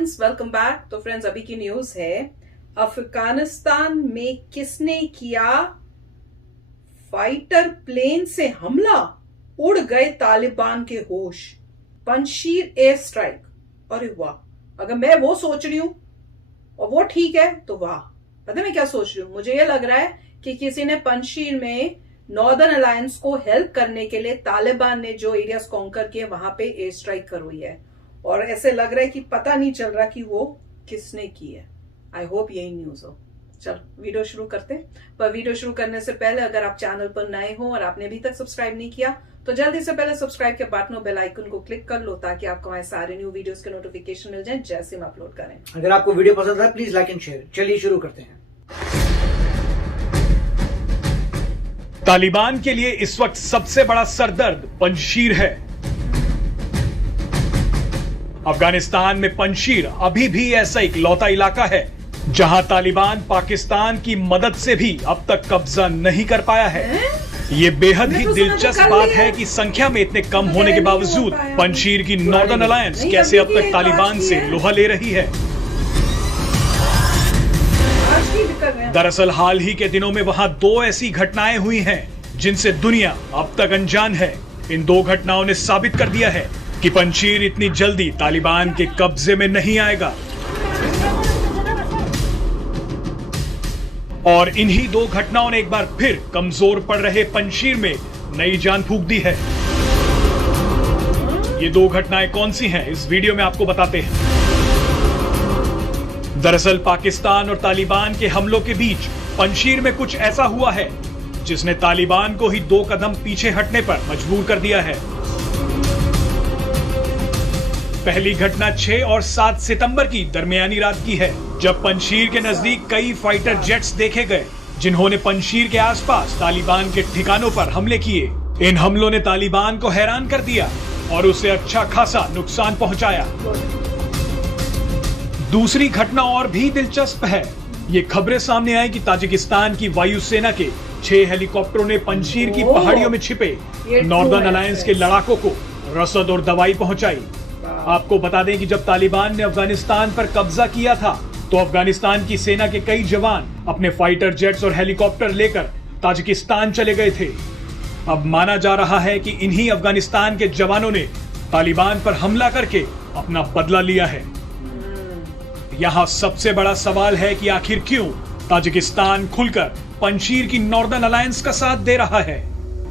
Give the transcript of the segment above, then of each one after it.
Friends, welcome back. तो friends, अभी की न्यूज है, अफगानिस्तान में किसने किया फाइटर प्लेन से हमला, उड़ गए तालिबान के होश। Panjshir air strike. अरे वाह, अगर मैं वो सोच रही हूं और वो ठीक है तो वाह। पता है मैं क्या सोच रही हूं? मुझे ये लग रहा है कि किसी ने पंजशीर में नॉर्दर्न अलायंस को हेल्प करने के लिए तालिबान ने जो एरियाज कॉन्कर किए वहां पे एयर स्ट्राइक करवाई है, और ऐसे लग रहा है कि पता नहीं चल रहा कि वो किसने की है। आई होप यही न्यूज हो। चल वीडियो शुरू करते हैं, पर वीडियो शुरू करने से पहले अगर आप चैनल पर नए हो और आपने अभी तक सब्सक्राइब नहीं किया तो जल्दी से पहले सब्सक्राइब के बटन और बेल आइकन को क्लिक कर लो ताकि आपको हमारे सारे न्यू वीडियोस के नोटिफिकेशन मिल जाए जैसे हम अपलोड करें। अगर आपको वीडियो पसंद है प्लीज लाइक एंड शेयर। चलिए शुरू करते हैं। तालिबान के लिए इस वक्त सबसे बड़ा सरदर्द पंजशीर है। अफगानिस्तान में पंजशीर अभी भी ऐसा इकलौता इलाका है जहां तालिबान पाकिस्तान की मदद से भी अब तक कब्जा नहीं कर पाया है। ये बेहद ही दिलचस्प बात है कि संख्या में इतने कम होने के बावजूद पंजशीर की नॉर्दर्न अलायंस कैसे अब तक तालिबान से लोहा ले रही है। दरअसल हाल ही के दिनों में वहां दो ऐसी घटनाएं हुई हैं जिनसे दुनिया अब तक अनजान है। इन दो घटनाओं ने साबित कर दिया है कि पंजशीर इतनी जल्दी तालिबान के कब्जे में नहीं आएगा, और इन्हीं दो घटनाओं ने एक बार फिर कमजोर पड़ रहे पंजशीर में नई जान फूंक दी है। ये दो घटनाएं कौन सी हैं, इस वीडियो में आपको बताते हैं। दरअसल पाकिस्तान और तालिबान के हमलों के बीच पंजशीर में कुछ ऐसा हुआ है जिसने तालिबान को ही 2 कदम पीछे हटने पर मजबूर कर दिया है। पहली घटना 6 और 7 सितंबर की दरमियानी रात की है, जब पंजशीर के नजदीक कई फाइटर जेट्स देखे गए जिन्होंने पंजशीर के आसपास तालिबान के ठिकानों पर हमले किए। इन हमलों ने तालिबान को हैरान कर दिया और उसे अच्छा खासा नुकसान पहुंचाया। दूसरी घटना और भी दिलचस्प है। ये खबरें सामने आई कि ताजिकिस्तान की वायुसेना के 6 हेलीकॉप्टरों ने पंजशीर की पहाड़ियों में छिपे नॉर्दर्न अलायंस के लड़ाकों को रसद और दवाई पहुंचाई। आपको बता दें कि जब तालिबान ने अफगानिस्तान पर कब्जा किया था तो अफगानिस्तान की सेना के कई जवान अपने फाइटर जेट्स और हेलीकॉप्टर लेकर ताजिकिस्तान चले गए थे। अब माना जा रहा है कि इन्हीं अफगानिस्तान के जवानों ने तालिबान पर हमला करके अपना बदला लिया है। यहाँ सबसे बड़ा सवाल है कि आखिर क्यों ताजिकिस्तान खुलकर पंजशीर की नॉर्दर्न अलायंस का साथ दे रहा है।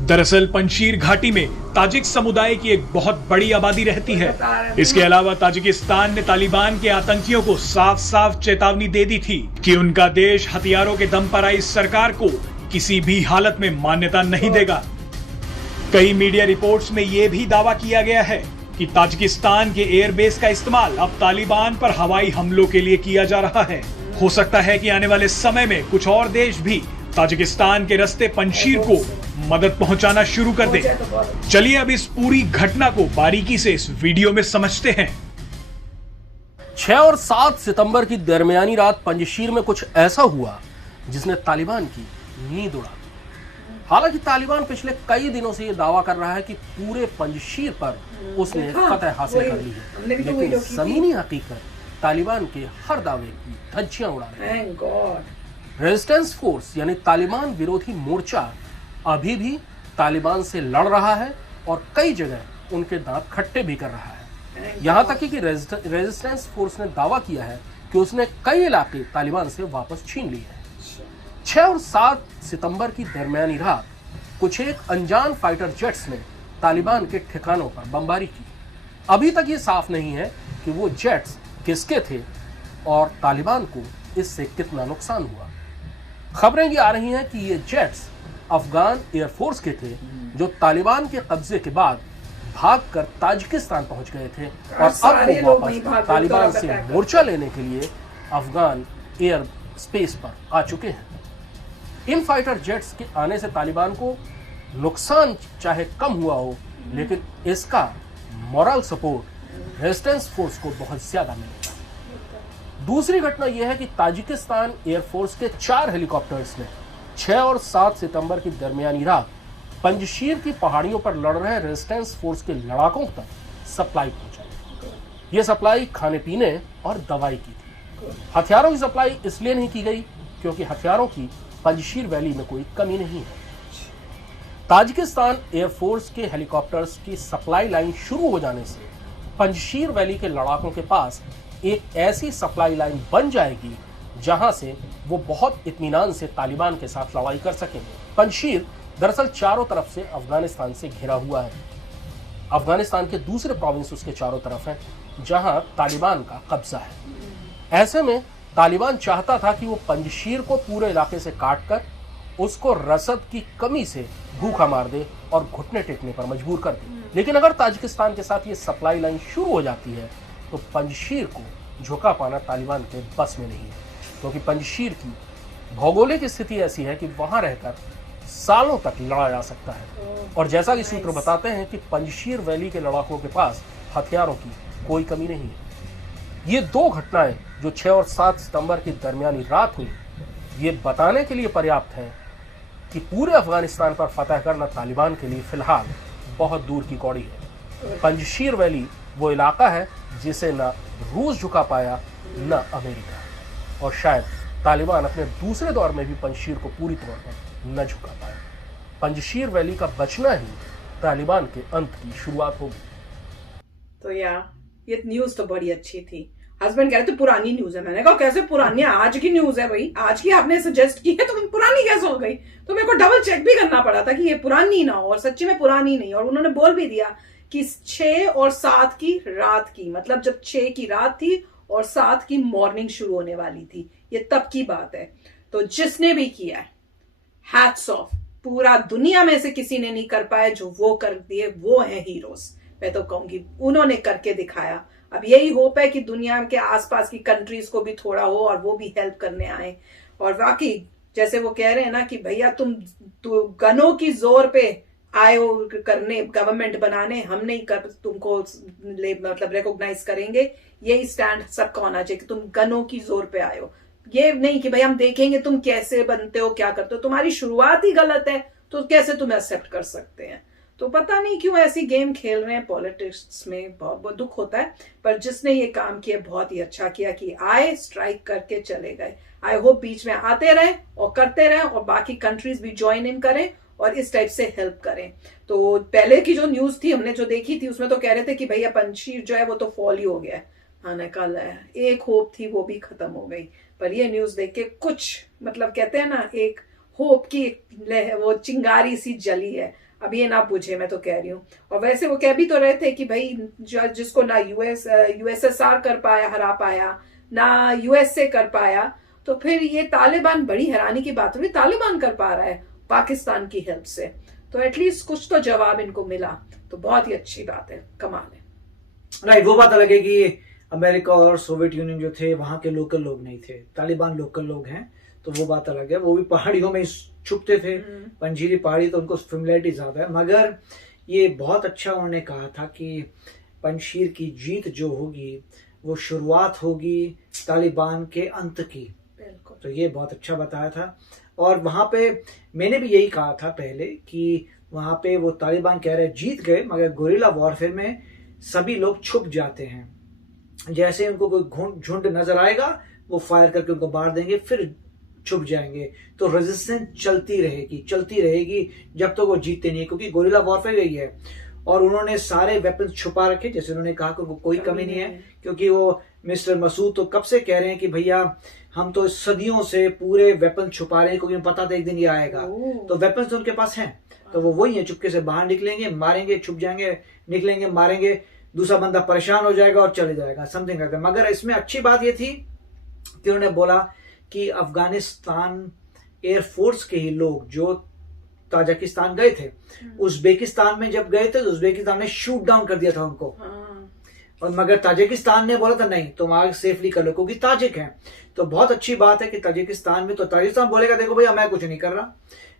दरअसल पंजशीर घाटी में ताजिक समुदाय की एक बहुत बड़ी आबादी रहती है। इसके अलावा ताजिकिस्तान ने तालिबान के आतंकियों को साफ साफ चेतावनी दे दी थी कि उनका देश हथियारों के दम पर आई सरकार को किसी भी हालत में मान्यता नहीं देगा। कई मीडिया रिपोर्ट्स में यह भी दावा किया गया है कि ताजिकिस्तान के एयरबेस का इस्तेमाल अब तालिबान पर हवाई हमलों के लिए किया जा रहा है। हो सकता है कि आने वाले समय में कुछ और देश भी ताजिकिस्तान के रास्ते पंजशीर को मदद पहुंचाना शुरू कर दे। चलिए अब इस पूरी घटना को बारीकी से इस वीडियो में समझते हैं। 6 और 7 सितंबर की दरमियानी रात पंजशीर में कुछ ऐसा हुआ जिसने तालिबान की नींद उड़ा दी। हालांकि तालिबान पिछले कई दिनों से यह दावा कर रहा है कि पूरे पंजशीर पर उसने फतह हासिल कर ली है, लेकिन ज़मीनी हकीकत तालिबान के हर दावे की धज्जियां उड़ा रही है। रेजिस्टेंस फोर्स यानी तालिबान विरोधी मोर्चा अभी भी तालिबान से लड़ रहा है और कई जगह उनके दांत खट्टे भी कर रहा है। यहां तक कि रेजिस्टेंस फोर्स ने दावा किया है कि उसने कई इलाके तालिबान से वापस छीन लिए हैं। 6 और 7 सितंबर की दरमियानी रात कुछ एक अनजान फाइटर जेट्स ने तालिबान के ठिकानों पर बमबारी की। अभी तक ये साफ नहीं है कि वो जेट्स किसके थे और तालिबान को इससे कितना नुकसान हुआ। खबरें ये आ रही हैं कि ये जेट्स अफगान एयरफोर्स के थे जो तालिबान के कब्जे के बाद भागकर ताजिकिस्तान पहुंच गए थे और अब वो वापस तालिबान से मोर्चा लेने के लिए अफगान एयर स्पेस पर आ चुके हैं। इन फाइटर जेट्स के आने से तालिबान को नुकसान चाहे कम हुआ हो, लेकिन इसका मॉरल सपोर्ट रेजिस्टेंस फोर्स को बहुत ज्यादा मिलेगा। दूसरी घटना यह है कि ताजिकिस्तान एयरफोर्स के 4 हेलीकॉप्टर्स ने 6 और 7 सितंबर की दरमियानी रात पंजशीर की पहाड़ियों पर लड़ रहे रेजिस्टेंस फोर्स के लड़ाकों तक सप्लाई पहुंचाई। ये सप्लाई खाने पीने और दवाई की थी। हथियारों की सप्लाई इसलिए नहीं की गई क्योंकि हथियारों की पंजशीर वैली में कोई कमी नहीं है। ताजिकिस्तान एयरफोर्स के हेलीकॉप्टर्स की सप्लाई लाइन शुरू हो जाने से पंजशीर वैली के लड़ाकों के पास एक ऐसी सप्लाई लाइन बन जाएगी जहां से वो बहुत इत्मीनान से तालिबान के साथ लड़ाई कर सकेंगे। पंजशीर दरअसल चारों तरफ से अफगानिस्तान से घिरा हुआ है। अफगानिस्तान के दूसरे प्रोविंस उसके चारों तरफ हैं जहां तालिबान का कब्जा है। ऐसे में तालिबान चाहता था कि वो पंजशीर को पूरे इलाके से काटकर उसको रसद की कमी से भूखा मार दे और घुटने टेकने पर मजबूर कर दे। लेकिन अगर ताजिकिस्तान के साथ ये सप्लाई लाइन शुरू हो जाती है तो पंजशीर को झुका पाना तालिबान के बस में नहीं है, क्योंकि पंजशीर की भौगोलिक स्थिति ऐसी है कि वहां रहकर सालों तक लड़ा जा सकता है। और जैसा कि सूत्र बताते हैं कि पंजशीर वैली के लड़ाकों के पास हथियारों की कोई कमी नहीं है। ये दो घटनाएं जो 6 और 7 सितंबर की दरमियानी रात हुई, ये बताने के लिए पर्याप्त है कि पूरे अफगानिस्तान पर फतह करना तालिबान के लिए फिलहाल बहुत दूर की कौड़ी है। पंजशीर वैली वो इलाका है जिसे न रूस झुका पाया न अमेरिका, और शायद तालिबान अपने दूसरे दौर में भी पंजशीर को पूरी तौर पर न झुका पाया। पंजशीर वैली का बचना ही तालिबान के अंत की शुरुआत होगी। तो ये न्यूज तो बड़ी अच्छी थी। हस्बैंड कह रहे थे पुरानी न्यूज है। मैंने कहा कैसे पुरानी, आज की न्यूज है भाई, आज की आपने सजेस्ट की है तो पुरानी कैसे हो गई। तो मेरे को डबल चेक भी करना पड़ा था कि ये पुरानी ना हो, और सच्ची में पुरानी नहीं। और उन्होंने बोल भी दिया कि 6 और 7 की रात की, मतलब जब 6 की रात थी और 7 की मॉर्निंग शुरू होने वाली थी, ये तब की बात है। तो जिसने भी किया है, हैट्स ऑफ। पूरा दुनिया में से किसी ने नहीं कर पाया जो वो कर दिए, वो है हीरोज। मैं तो कहूंगी उन्होंने करके दिखाया। अब यही होप है कि दुनिया के आसपास की कंट्रीज को भी थोड़ा हो और वो भी हेल्प करने आए। और वाकई जैसे वो कह रहे हैं ना कि भैया तुम गनों की जोर पे आए हो करने, गवर्नमेंट बनाने, हम नहीं कर तुमको मतलब रिकॉग्नाइज करेंगे। यही स्टैंड सबका होना चाहिए कि तुम गनों की जोर पे आए हो। ये नहीं कि भाई हम देखेंगे तुम कैसे बनते हो, क्या करते हो, तुम्हारी शुरुआत ही गलत है तो कैसे तुम एक्सेप्ट कर सकते हैं। तो पता नहीं क्यों ऐसी गेम खेल रहे हैं पॉलिटिक्स में, बहुत दुख होता है। पर जिसने ये काम किया बहुत ही अच्छा किया कि आए, स्ट्राइक करके चले गए। आई होप बीच में आते रहे और करते रहे और बाकी कंट्रीज भी ज्वाइन इन करें और इस टाइप से हेल्प करें। तो पहले की जो न्यूज थी हमने जो देखी थी उसमें तो कह रहे थे कि भैया पंजशीर जो है वो तो फॉल ही हो गया है। हाँ कल एक होप थी वो भी खत्म हो गई। पर ये न्यूज देख के कुछ मतलब कहते हैं ना, एक होप की वो चिंगारी सी जली है। अब ये ना पूछे, मैं तो कह रही हूँ। और वैसे वो कह भी तो रहे थे कि भाई जिसको ना यूएसएसआर कर पाया, हरा पाया, ना यूएसए कर पाया, तो फिर ये तालिबान, बड़ी हैरानी की बात हुई, तालिबान कर पा रहा है पाकिस्तान की हेल्प से। तो एटलीस्ट कुछ तो जवाब इनको मिला, तो बहुत ही अच्छी बात है, कमाल है। राइट, वो बात अलग है कि अमेरिका और सोवियत यूनियन जो थे वहां के लोकल लोग नहीं थे, तालिबान लोकल लोग हैं, तो वो बात अलग है। वो भी पहाड़ियों में छुपते थे, पंजीरी पहाड़ी, तो उनको फेमिलियरिटी ज्यादा है। मगर ये बहुत अच्छा उन्होंने कहा था कि पंजशीर की जीत जो होगी वो शुरुआत होगी तालिबान के अंत की। तो ये बहुत अच्छा बताया था। और वहां पे मैंने भी यही कहा था पहले कि वहां पे वो तालिबान कह रहे जीत गए, मगर गोरिल्ला वॉरफेयर में सभी लोग छुप जाते हैं। जैसे उनको कोई झुंड नजर आएगा वो फायर करके उनको मार देंगे, फिर छुप जाएंगे। तो रेजिस्टेंस चलती रहेगी जब तक तो वो जीतते नहीं, क्योंकि गोरिल्ला वॉरफेयर यही है। और उन्होंने सारे वेपन्स छुपा रखे, जैसे उन्होंने कहा कि उनको कोई कमी नहीं है, क्योंकि वो मिस्टर मसूद तो कब से कह रहे हैं कि भैया हम तो सदियों से पूरे वेपन छुपा रहे हैं, क्योंकि पता था एक दिन ये आएगा। तो वेपन्स तो उनके पास हैं, तो वो वही है, चुपके से बाहर निकलेंगे, मारेंगे, छुप जाएंगे, निकलेंगे, मारेंगे, दूसरा बंदा परेशान हो जाएगा और चले जाएगा, समथिंग करके। मगर इसमें अच्छी बात ये थी कि उन्होंने बोला कि अफगानिस्तान एयरफोर्स के ही लोग जो ताजिकिस्तान गए थे, उज्बेकिस्तान में जब गए थे तो उज्बेकिस्तान ने शूट डाउन कर दिया था उनको। और मगर ताजिकिस्तान ने बोला था नहीं, तुम आगे सेफली कर लो, क्योंकि ताजिक हैं। तो बहुत अच्छी बात है कि ताजिकिस्तान में, तो ताजिकिस्तान बोलेगा देखो भैया मैं कुछ नहीं कर रहा,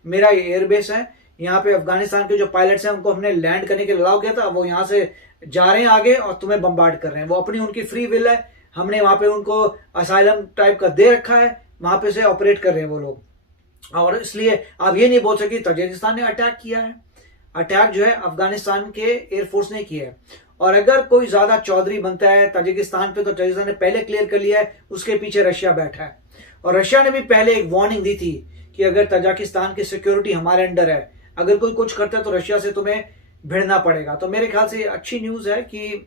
मेरा ये एयरबेस है, यहाँ पे अफगानिस्तान के जो पायलट्स हैं उनको हमने लैंड करने के लिए अलाउ किया था, वो यहाँ से जा रहे हैं आगे और तुम्हें बम्बार्ड कर रहे हैं। वो अपनी उनकी फ्री विल है, हमने वहां पे उनको असाइलम टाइप का दे रखा है, वहां पे से ऑपरेट कर रहे हैं वो लोग। और इसलिए आप ये नहीं बोल सकते ताजिकिस्तान ने अटैक किया है। अटैक जो है अफगानिस्तान के एयरफोर्स ने किया है। और अगर कोई ज्यादा चौधरी बनता है ताजिकिस्तान पे, तो ताजिकिस्तान ने पहले क्लियर कर लिया है, उसके पीछे रशिया बैठा है। और रशिया ने भी पहले एक वार्निंग दी थी कि अगर ताजिकिस्तान की सिक्योरिटी हमारे अंडर है, अगर कोई कुछ करता है तो रशिया से तुम्हें भिड़ना पड़ेगा। तो मेरे ख्याल से अच्छी न्यूज है कि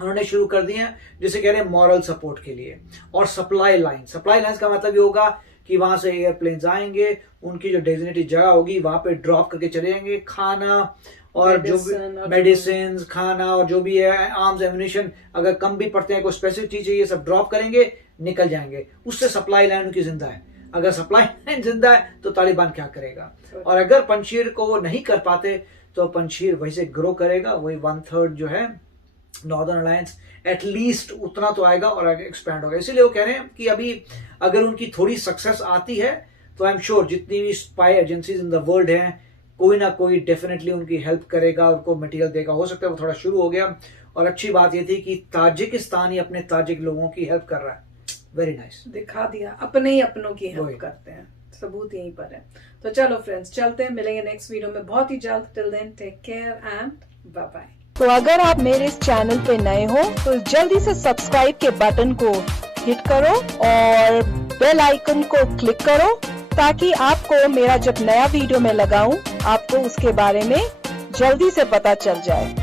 उन्होंने शुरू कर दिए हैं, जिसे कह रहे हैं मॉरल सपोर्ट के लिए। और सप्लाई लाइन्स का मतलब ये होगा कि वहां से एयरप्लेन्स आएंगे, उनकी जो डेजिग्नेटेड जगह होगी वहां पे ड्रॉप करके चले जाएंगे, खाना और जो भी मेडिसिन, खाना और जो भी है आर्म्स एम्यूनिशन, अगर कम भी पड़ते हैं, कोई स्पेसिफिक चीज चाहिए, सब ड्रॉप करेंगे, निकल जाएंगे। उससे सप्लाई लाइन उनकी जिंदा है। अगर सप्लाई लाइन जिंदा है तो तालिबान क्या करेगा? और अगर पंजशीर को वो नहीं कर पाते तो पंजशीर वही से ग्रो करेगा, वही 1/3 जो है नॉर्दर्न अलायंस एटलीस्ट उतना तो आएगा और आगे एक्सपैंड होगा। इसीलिए वो कह रहे हैं कि अभी अगर उनकी थोड़ी सक्सेस आती है तो आई एम श्योर जितनी भी spy agencies in the world हैं, कोई ना कोई डेफिनेटली उनकी हेल्प करेगा, उनको मटेरियल देगा। हो सकता है वो थोड़ा शुरू हो गया। और अच्छी बात ये थी कि ताजिकिस्तान ही अपने ताजिक लोगों की हेल्प कर रहा है। वेरी नाइस, दिखा दिया अपने ही अपनों की हेल्प करते हैं, सबूत यहीं पर है। तो चलो फ्रेंड्स, चलते हैं, मिलेंगे नेक्स्ट वीडियो में बहुत ही जल्द। Till then take care and bye bye. तो अगर आप मेरे इस चैनल पे नए हो तो जल्दी से सब्सक्राइब के बटन को हिट करो और बेल आइकन को क्लिक करो, ताकि आपको मेरा जब नया वीडियो मैं लगाऊं आपको उसके बारे में जल्दी से पता चल जाए।